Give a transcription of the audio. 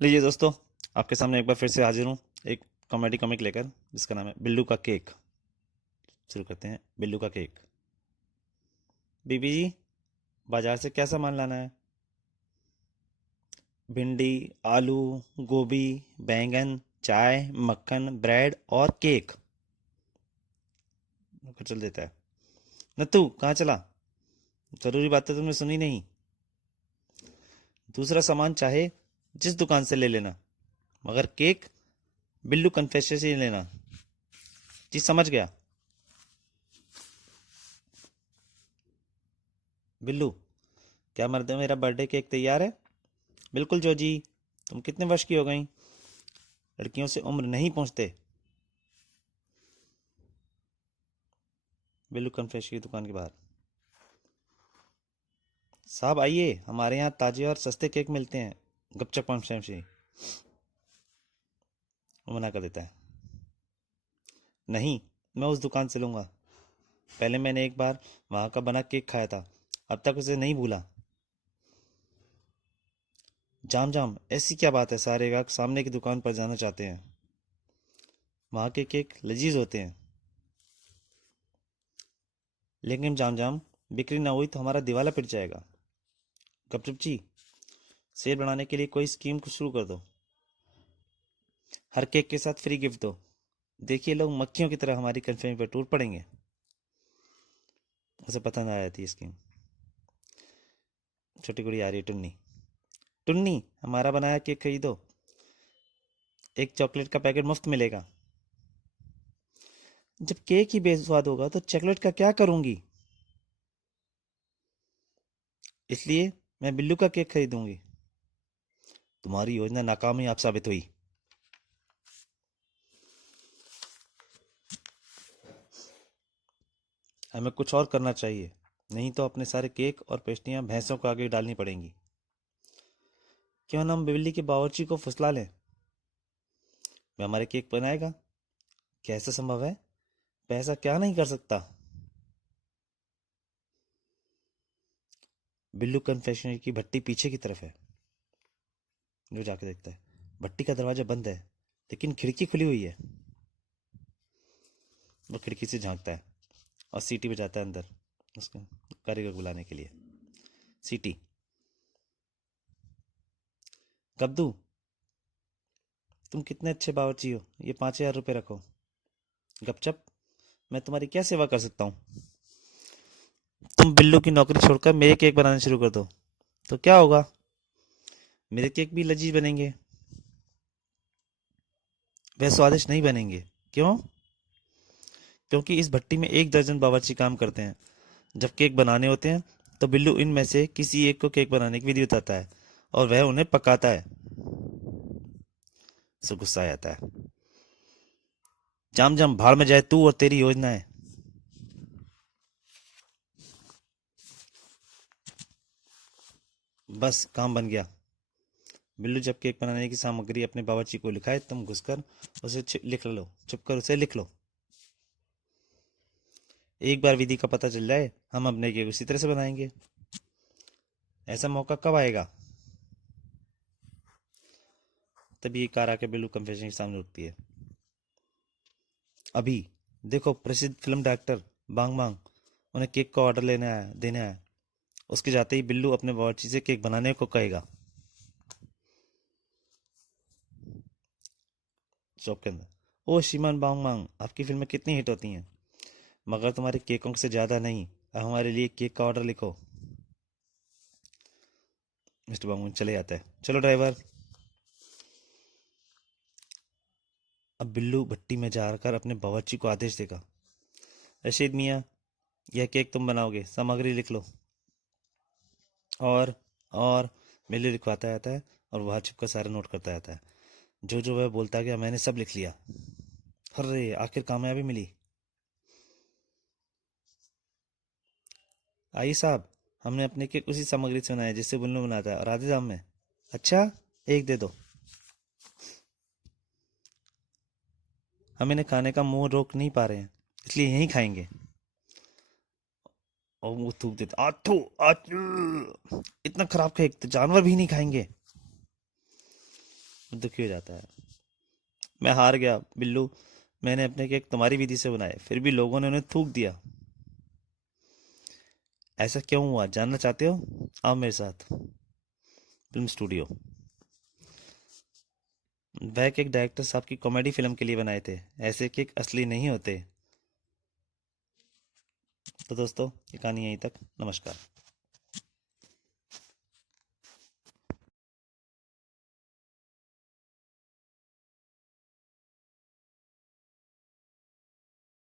लीजिए दोस्तों, आपके सामने एक बार फिर से हाजिर हूँ एक कॉमेडी कॉमिक लेकर, जिसका नाम है बिल्लू का केक। शुरू करते हैं। बिल्लू का केक। बीबी जी, बाजार से क्या सामान लाना है? भिंडी, आलू, गोभी, बैंगन, चाय, मक्खन, ब्रेड और केक। नौकर चल देता है। नत्थू कहाँ चला? जरूरी बात तो तुमने सुनी नहीं। दूसरा सामान चाहे जिस दुकान से ले लेना, मगर केक बिल्लू कन्फेक्शनरी से ही लेना। जी समझ गया। बिल्लू, क्या मर्द मेरा बर्थडे केक तैयार है? बिल्कुल जोजी। तुम कितने वर्ष की हो गई? लड़कियों से उम्र नहीं पूछते। बिल्लू कन्फेक्शनरी की दुकान के बाहर। साहब आइए, हमारे यहाँ ताजे और सस्ते केक मिलते हैं। गपचप कन्फेक्शनरी। वो मना कर देता है। नहीं, मैं उस दुकान से लूँगा। पहले मैंने एक बार वहाँ का बना केक खाया था, अब तक उसे नहीं भूला। जाम जाम, ऐसी क्या बात है? सारे ग्राहक सामने की दुकान पर जाना चाहते हैं। वहाँ के केक लजीज होते हैं। लेकिन जाम जाम, बिक्री ना हुई तो हमारा दिवाला पिट जाएगा। गपचप जी, सेल बढ़ाने के लिए कोई स्कीम कुछ शुरू कर दो। हर केक के साथ फ्री गिफ्ट दो। देखिए, लोग मक्खियों की तरह हमारी कन्फर्म पर टूट पड़ेंगे। उसे पसंद आ जाती है स्कीम। छोटी कुड़ी आ रही है, टुन्नी। टुन्नी, हमारा बनाया केक खरीदो, एक चॉकलेट का पैकेट मुफ्त मिलेगा। जब केक ही बेस्वाद होगा तो चॉकलेट का क्या करूंगी? इसलिए मैं बिल्लू का केक खरीदूंगी। तुम्हारी योजना नाकामयाब साबित हुई। हमें कुछ और करना चाहिए, नहीं तो अपने सारे केक और पेस्ट्रियां भैंसों को आगे डालनी पड़ेंगी। क्यों ना हम बिल्ली के बावर्ची को फुसला लें? वह हमारे केक बनाएगा। कैसे संभव है? पैसा क्या नहीं कर सकता। बिल्लू कन्फेक्शनरी की भट्टी पीछे की तरफ है। जो जाके देखता है, भट्टी का दरवाजा बंद है, लेकिन खिड़की खुली हुई है। वो खिड़की से झांकता है और सीटी बजाता है अंदर, उसको कारीगर को बुलाने के लिए। सीटी। गब्दू, तुम कितने अच्छे बावर्ची हो, ये 5,000 रुपये रखो। गपचप, मैं तुम्हारी क्या सेवा कर सकता हूँ? तुम बिल्लू की नौकरी छोड़कर मेरे केक बनाने शुरू कर दो, तो क्या होगा? मेरे केक भी लजीज बनेंगे। वह स्वादिष्ट नहीं बनेंगे। क्यों? क्योंकि इस भट्टी में 1 दर्जन बावर्ची काम करते हैं। जब केक बनाने होते हैं तो बिल्लू इनमें से किसी एक को केक बनाने की विधि बताता है और वह उन्हें पकाता है। उसे गुस्सा आ जाता है। जाम जाम, भाड़ में जाए तू और तेरी योजनाएं। बस काम बन गया। बिल्लू जब केक बनाने की सामग्री अपने बावर्ची को लिखाए, तुम घुसकर उसे लिख लो, छुपकर उसे लिख लो। एक बार विधि का पता चल जाए, हम अपने केक उसी तरह से बनाएंगे। ऐसा मौका कब आएगा? तभी एक कार आके बिल्लू कन्फेक्शनरी के सामने रुकती है। अभी देखो, प्रसिद्ध फिल्म डायरेक्टर बांग बांग, उन्हें केक का ऑर्डर देने आया। उसके जाते ही बिल्लू अपने बावर्ची से केक बनाने को कहेगा। शॉप के अंदर। ओ श्रीमान बांग बांग, आपकी फिल्में कितनी हिट होती हैं, मगर तुम्हारे केकों से ज़्यादा नहीं। अब हमारे लिए केक का ऑर्डर लिखो। मिस्टर बांग चले जाता है। चलो ड्राइवर। अब बिल्लू भट्टी में जाकर अपने बावर्ची को आदेश देगा। रशीद मियाँ, यह केक तुम बनाओगे, सामग्री लिख लो। और और बिल्लू लिखवाता जाता है और वह छिपकर सारे नोट करता जाता है। जो जो वह बोलता गया, मैंने सब लिख लिया। अरे, आखिर कामयाबी मिली। आइए साहब, हमने अपने केक उसी सामग्री से बनाया जिससे बिल्लू बनाता है, और आधे दाम में। अच्छा, एक दे दो। हम इन्हें खाने का मुंह रोक नहीं पा रहे हैं, इसलिए यहीं खाएंगे। और वो थूक देते, आथू आथू। इतना खराब केक तो जानवर भी नहीं खाएंगे। वो दुखी हो जाता है। मैं हार गया बिल्लू, मैंने अपने केक तुम्हारी विधि से बनाए, फिर भी लोगों ने उन्हें थूक दिया। ऐसा क्यों हुआ, जानना चाहते हो? आओ मेरे साथ फिल्म स्टूडियो। वह केक डायरेक्टर साहब की कॉमेडी फिल्म के लिए बनाए थे, ऐसे केक असली नहीं होते। तो दोस्तों, ये कहानी यहीं तक। नमस्कार।